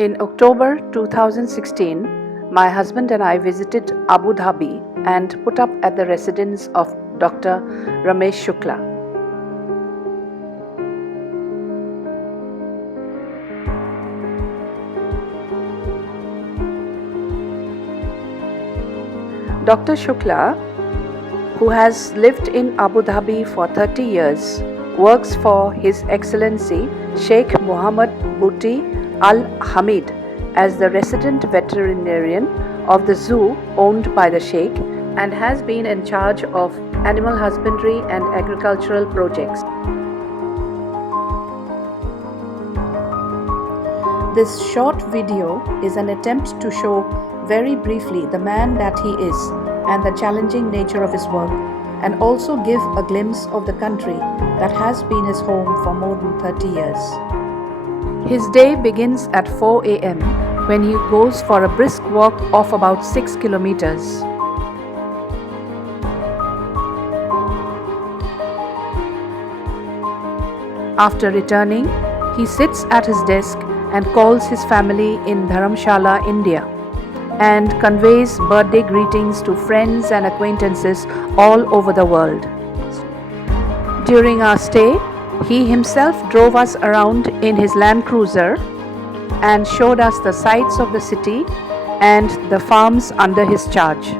In October 2016, my husband and I visited Abu Dhabi and put up at the residence of Dr. Ramesh Shukla. Dr. Shukla, who has lived in Abu Dhabi for 30 years, works for His Excellency Sheikh Mohammed Bouti Al Hamid as the resident veterinarian of the zoo owned by the Sheikh and has been in charge of animal husbandry and agricultural projects. This short video is an attempt to show very briefly the man that he is and the challenging nature of his work, and also give a glimpse of the country that has been his home for more than 30 years. His day begins at 4 a.m. when he goes for a brisk walk of about 6 kilometers. After returning, he sits at his desk and calls his family in Dharamshala, India, and conveys birthday greetings to friends and acquaintances all over the world. During our stay, he himself drove us around in his Land Cruiser and showed us the sights of the city and the farms under his charge.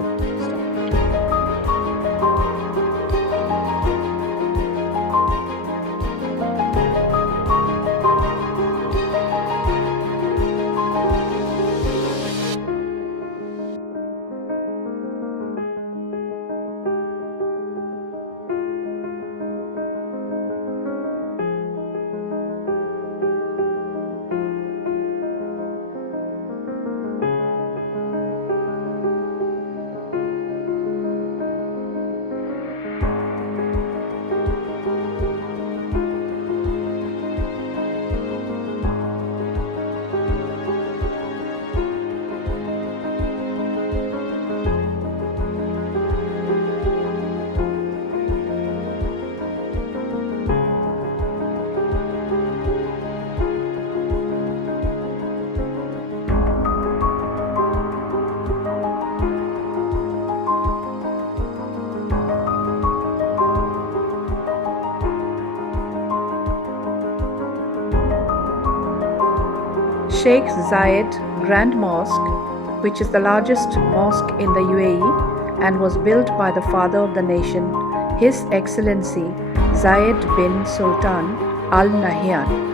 Sheikh Zayed Grand Mosque, which is the largest mosque in the UAE and was built by the father of the nation, His Excellency Zayed bin Sultan Al Nahyan.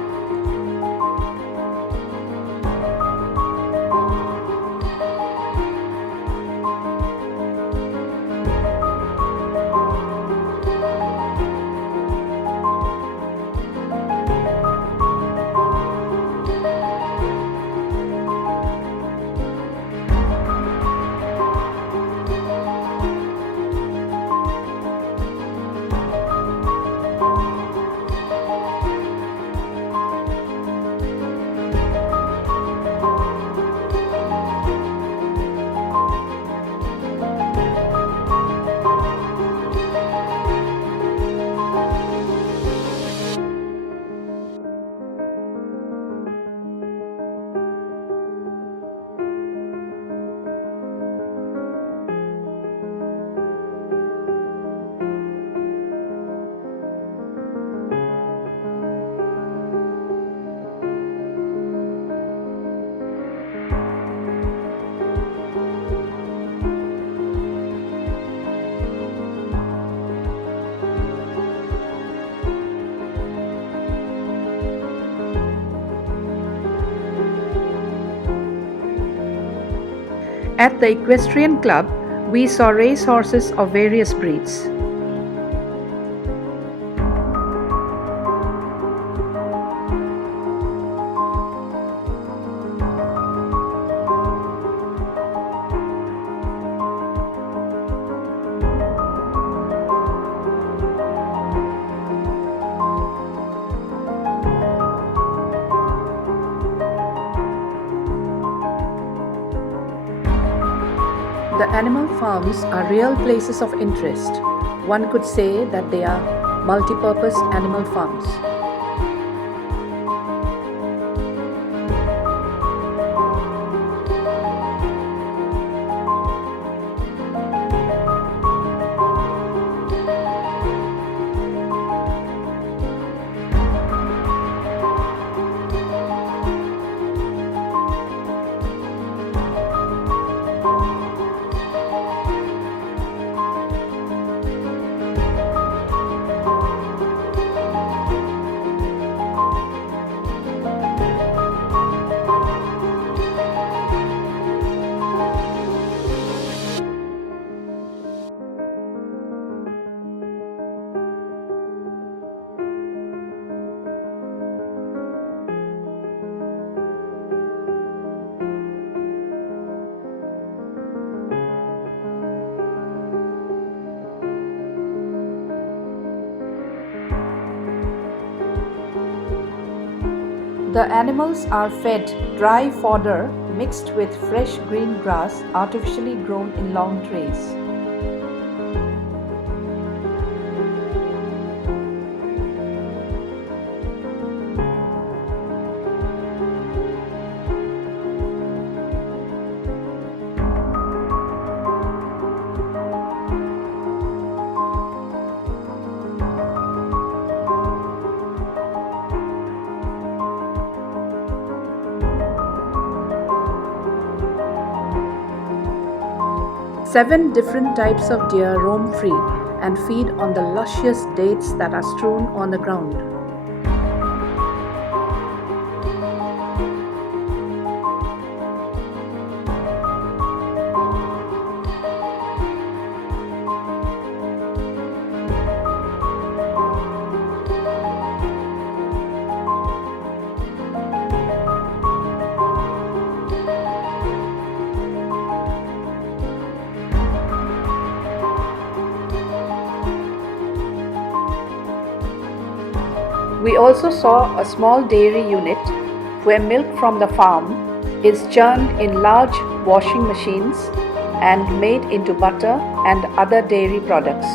At the Equestrian Club, we saw race horses of various breeds. The animal farms are real places of interest. One could say that they are multi-purpose animal farms. The animals are fed dry fodder mixed with fresh green grass artificially grown in long trays. Seven different types of deer roam free and feed on the luscious dates that are strewn on the ground. We also saw a small dairy unit where milk from the farm is churned in large washing machines and made into butter and other dairy products.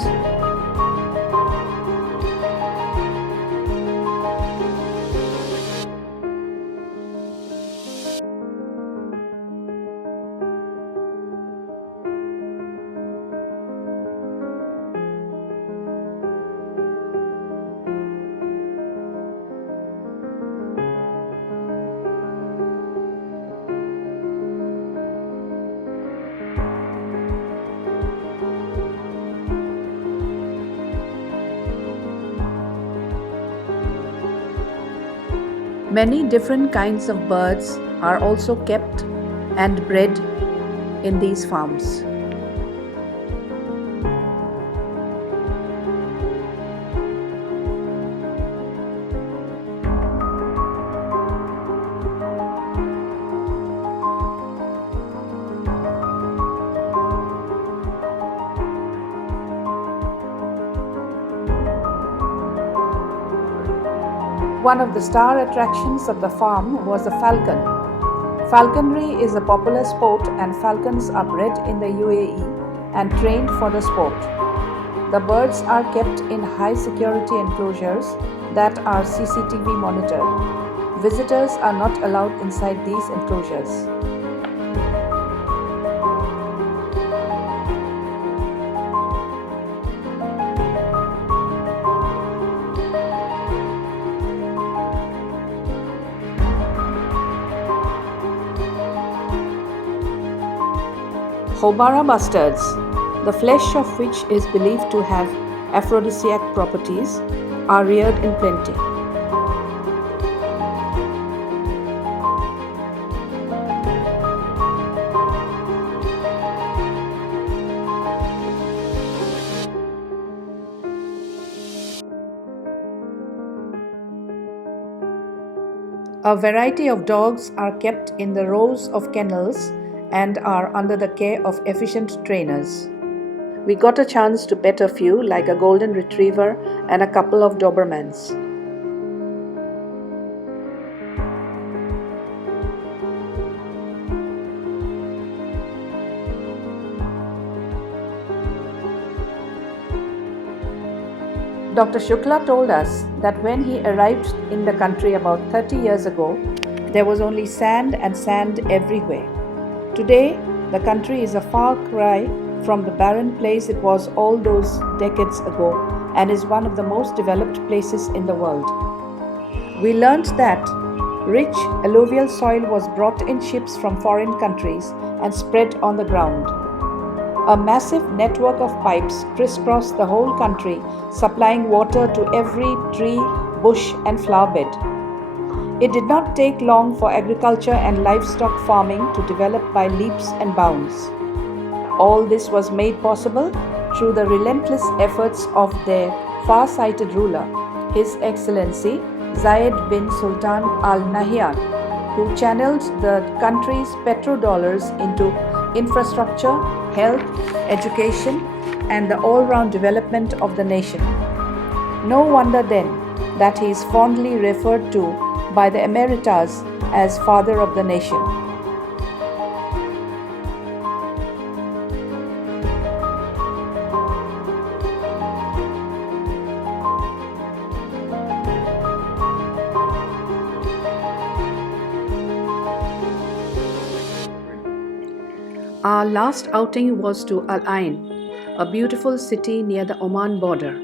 Many different kinds of birds are also kept and bred in these farms. One of the star attractions of the farm was the falcon. Falconry is a popular sport and falcons are bred in the UAE and trained for the sport. The birds are kept in high security enclosures that are CCTV monitored. Visitors are not allowed inside these enclosures. Hobara bustards, the flesh of which is believed to have aphrodisiac properties, are reared in plenty. A variety of dogs are kept in the rows of kennels and are under the care of efficient trainers. We got a chance to pet a few, like a golden retriever and a couple of Dobermans. Dr. Shukla told us that when he arrived in the country about 30 years ago, there was only sand and sand everywhere. Today, the country is a far cry from the barren place it was all those decades ago and is one of the most developed places in the world. We learnt that rich alluvial soil was brought in ships from foreign countries and spread on the ground. A massive network of pipes crisscrossed the whole country, supplying water to every tree, bush and flower bed. It did not take long for agriculture and livestock farming to develop by leaps and bounds. All this was made possible through the relentless efforts of their far-sighted ruler, His Excellency Zayed bin Sultan Al Nahyan, who channeled the country's petrodollars into infrastructure, health, education, and the all-round development of the nation. No wonder then that he is fondly referred to by the Emeritus as Father of the Nation. Our last outing was to Al Ain, a beautiful city near the Oman border.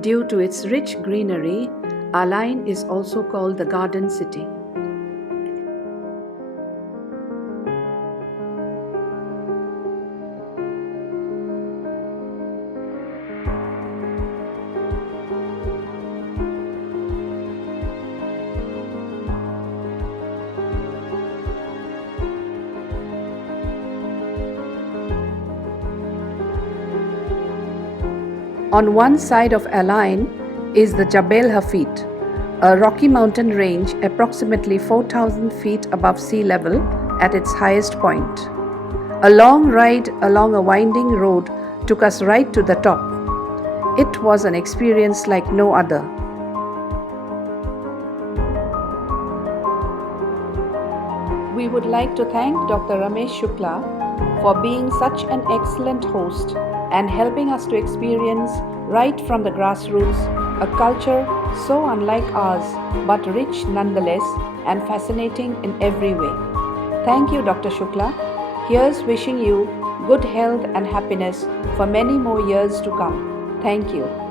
Due to its rich greenery, Al Ain is also called the Garden City. On one side of Al Ain is the Jabal Hafit, a rocky mountain range approximately 4,000 feet above sea level at its highest point. A long ride along a winding road took us right to the top. It was an experience like no other. We would like to thank Dr. Ramesh Shukla for being such an excellent host and helping us to experience right from the grassroots a culture so unlike ours but rich nonetheless and fascinating in every way. Thank you, Dr. Shukla. Here's wishing you good health and happiness for many more years to come. Thank you.